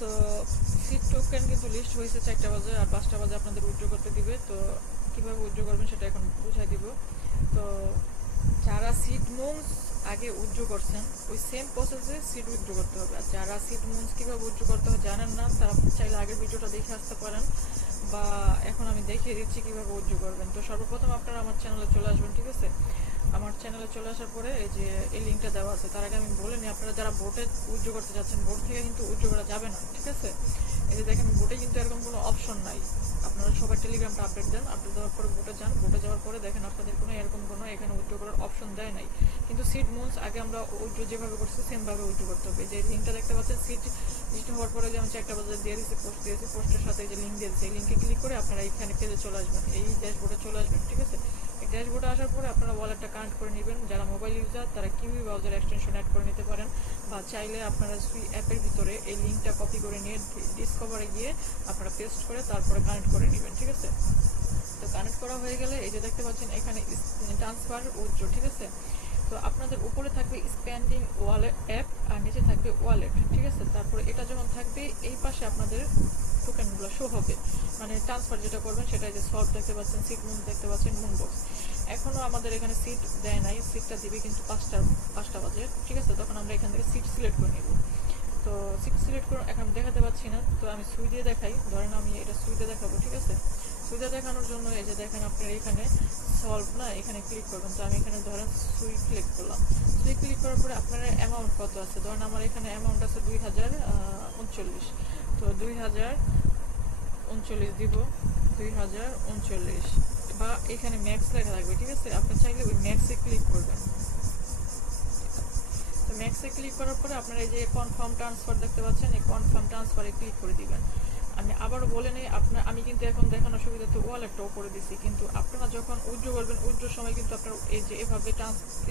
তো seat token কিন্তু list হয়েছে 4টা বাজে, আর 5টা বাজে আপনাদের উইথড্র করতে দিবে। তো কীভাবে উইথড্র করবেন সেটা এখন বুঝাই দিব। তো যারা সিট মুন্স আগে উইথড্র করছেন ওই সেম প্রসেসে সিট উইথড্র করতে হবে। আর যারা সিট মুন্স কীভাবে উইথড্র করতে হয় জানেন না, তারা চাইলে আগের ভিডিওটা দেখে আসতে পারেন, বা এখন আমি দেখিয়ে দিচ্ছি কীভাবে উইথড্র করবেন। তো সর্বপ্রথম আপনারা আমার চ্যানেলে চলে আসবেন, ঠিক আছে? আমার চ্যানেলে চলে আসার পরে এই যে এই লিঙ্কটা দেওয়া আছে, তার আগে আমি বলে নিই, আপনারা যারা বোটে উইথড্র করতে যাচ্ছেন, বোট থেকে কিন্তু উইথড্র করা যাবে না, ঠিক আছে? এই যে দেখেন, বোটে কিন্তু এরকম কোনো অপশন নাই। আপনারা সবাই টেলিগ্রামটা আপডেট দেন, আপডেট দেওয়ার পরে বোটে যান, বোটে যাওয়ার পরে দেখেন আপনাদের কোনো এরকম কোনো এখানে উইথড্র করার অপশন দেয় নাই। কিন্তু সিট মুন্স আগে আমরা উইথড্র যেভাবে করছি সেমভাবে উইথড্র করতে হবে। যে লিঙ্কটা দেখতে পাচ্ছেন, সিট লিস্ট হওয়ার পরে যে আমি 4টা বাজে দিয়ে দিচ্ছি, পোস্ট দিয়েছি, পোস্টের সাথে যে লিঙ্ক দিয়েছি, এই লিঙ্কে ক্লিক করে আপনারা এখানে পেজে চলে আসবেন, এই ড্যাশবোর্ডে চলে আসবেন, ঠিক আছে? এই ড্যাশবোর্ডে আসার পরে আপনারা ওয়ালেটটা কানেক্ট করে নেবেন। যারা মোবাইল ইউজার তারা কিউই ব্রাউজার এক্সটেনশন অ্যাড করে নিতে পারেন, বা চাইলে আপনারা সুই অ্যাপের ভিতরে এই লিঙ্কটা কপি করে নিয়ে ডিসকভারে গিয়ে আপনারা পেস্ট করে তারপরে কানেক্ট করে নেবেন, ঠিক আছে? তো কানেক্ট করা হয়ে গেলে এই যে দেখতে পাচ্ছেন এখানে ট্রান্সফার উইথড্র, ঠিক আছে? তো আপনাদের উপরে থাকবে স্পেন্ডিং ওয়ালেট অ্যাপ, আর নিচে থাকবে ওয়ালেট, ঠিক আছে? তারপরে এটা যখন থাকবে এই পাশে আপনাদের টোকেনগুলো শো হবে, মানে ট্রান্সফার যেটা করবেন সেটা যে সলভ দেখতে পাচ্ছেন, সিট মুন দেখতে পাচ্ছেন, মুন বক্স। এখনও আমাদের এখানে সিট দেয় নাই, সিটটা দিবে কিন্তু 5টা বাজে, ঠিক আছে? তখন আমরা এখান থেকে সিট সিলেক্ট করে নিব। তো সিট সিলেক্ট করে এখন দেখাতে পাচ্ছি না, তো আমি সুই দিয়ে দেখাই। ধরেন আমি এটা সুই দিয়ে দেখাবো, ঠিক আছে? সুই দিয়ে দেখানোর জন্য এই যে দেখেন আপনার এখানে সলভ না, এখানে ক্লিক করবেন। তো আমি এখানে ধরেন সুই ক্লিক করলাম। সুই ক্লিক করার পরে আপনার অ্যামাউন্ট কত আছে, ধরেন আমার এখানে অ্যামাউন্ট আছে 2039। তো 2039 দিব, 2039, বা এখানে ম্যাক্স লেখা থাকবে, ঠিক আছে? আপনি চাইলে ওই ম্যাক্সে ক্লিক করবেন। তো ম্যাক্সে ক্লিক করার পরে আপনারা এই যে কনফার্ম ট্রান্সফার দেখতে পাচ্ছেন, এই কনফার্ম ট্রান্সফারে ক্লিক করে দিবেন। আমি আবারও বলে নিই, আমি কিন্তু এখন দেখানোর সুবিধাতে ওয়ালেটটাও করে দিছি, কিন্তু আপনারা যখন উইথড্র করবেন, উইথড্রোর সময় কিন্তু আপনার এই যে এভাবে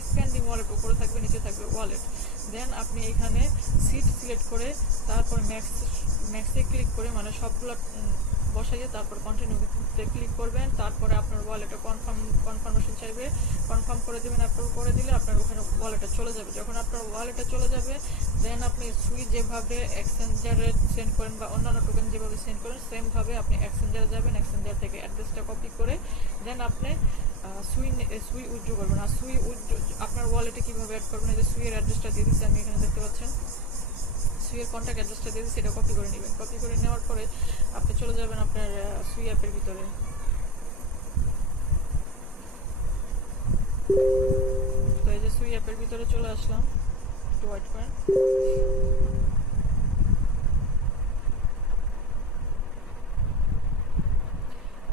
স্পেন্ডিং ওয়ালেট উপরে থাকবে, নিচে থাকবে ওয়ালেট। দেন আপনি এখানে সিট সিলেক্ট করে তারপর ম্যাক্সে ক্লিক করে, মানে সবগুলো বসাইয়ে তারপর কন্টিনিউতে ক্লিক করবেন। তারপরে আপনার ওয়ালেটে কনফার্মেশন চাইবে, কনফার্ম করে দেবেন। অ্যাপ্রুভ করে দিলে আপনার ওখানে ওয়ালেটে চলে যাবে। যখন আপনার ওয়ালেটে চলে যাবে, দেন আপনি সুই যেভাবে এক্সচেঞ্জারে সেন্ড করেন বা অন্যান্য টোকেন যেভাবে সেন্ড করেন, সেমভাবে আপনি এক্সচেঞ্জারে যাবেন। এক্সচেঞ্জার থেকে অ্যাড্রেসটা কপি করে দেন আপনি সুই উইথড্র করবেন। আর সুই উইথড্র আপনার ওয়ালেটে কীভাবে অ্যাড করবেন, এই যে সুইয়ের অ্যাড্রেসটা দিয়ে দিচ্ছি আমি, এখানে দেখতে পাচ্ছেন সুইয়ের কন্ট্যাক্ট অ্যাড্রেসটা দিয়ে দিচ্ছি, সেটা কপি করে নেবেন। কপি করে নেওয়ার পরে আপনি চলে যাবেন আপনার সুই অ্যাপের ভিতরে। তো এই যে সুই অ্যাপের ভিতরে চলে আসলাম, একটু ওয়েট করেন।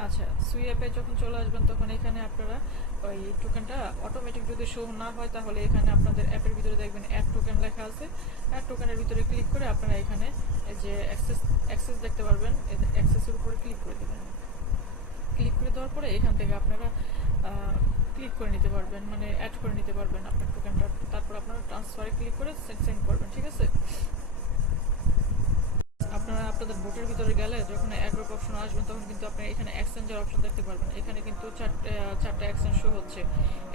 আচ্ছা, সুই অ্যাপে যখন চলে আসবেন তখন এখানে আপনারা ওই টোকেনটা অটোমেটিক যদি শো না হয়, তাহলে এখানে আপনাদের অ্যাপের ভিতরে দেখবেন অ্যাড টোকেন লেখা আছে। অ্যাড টোকেনের ভিতরে ক্লিক করে আপনারা এখানে এই যে অ্যাক্সেস দেখতে পারবেন, অ্যাক্সেসের উপরে ক্লিক করে দেবেন। ক্লিক করে দেওয়ার পরে এখান থেকে আপনারা ক্লিক করে নিতে পারবেন, মানে অ্যাড করে নিতে পারবেন আপনার টোকেনটা। তারপর আপনারা ট্রান্সফারে ক্লিক করে সেন্ড করবেন, ঠিক আছে? আপনারা আপনাদের বোটের ভিতরে গেলে যখন অ্যাগ্রোপ অপশন আসবেন, তখন কিন্তু আপনি এখানে এক্সচেঞ্জের অপশন দেখতে পারবেন। এখানে কিন্তু চারটা এক্সচেঞ্জ শো হচ্ছে।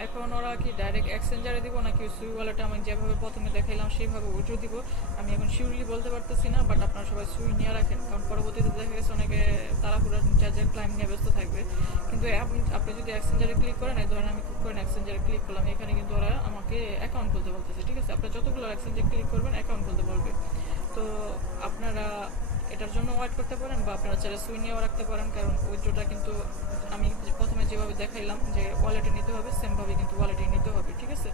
এখন ওরা কি ডাইরেক্ট এক্সচেঞ্জারে দিব নাকি সুই ওয়ালেটে আমি যেভাবে প্রথমে দেখাইলাম সেইভাবে উইথড্র দিব, আমি এখন শিওরলি বলতে পারতেছি না। বাট আপনারা সবাই সুই নিয়ে রাখেন, কারণ পরবর্তীতে দেখা গেছে অনেকে তাড়াহুড়া চার্জের ক্লাইম নিয়ে ব্যস্ত থাকবে। কিন্তু আপনি যদি এক্সচেঞ্জারে ক্লিক করেন, এই ধরেন আমি ক্লিক করেন এক্সচেঞ্জারে ক্লিক করলাম, এখানে কিন্তু ওরা আমাকে অ্যাকাউন্ট খুলতে বলতেছে, ঠিক আছে? আপনি যতগুলো এক্সচেঞ্জে ক্লিক করবেন অ্যাকাউন্ট খুলতে বলবে। তো আপনারা এটার জন্য ওয়েট করতে পারেন, বা আপনারা চাইলে সুই নিয়েও রাখতে পারেন, কারণ উইথড্রটা কিন্তু আমি প্রথমে যেভাবে দেখাইলাম যে ওয়ালেটে নিতে হবে, সেমভাবে কিন্তু ওয়ালেটে নিতে হবে, ঠিক আছে?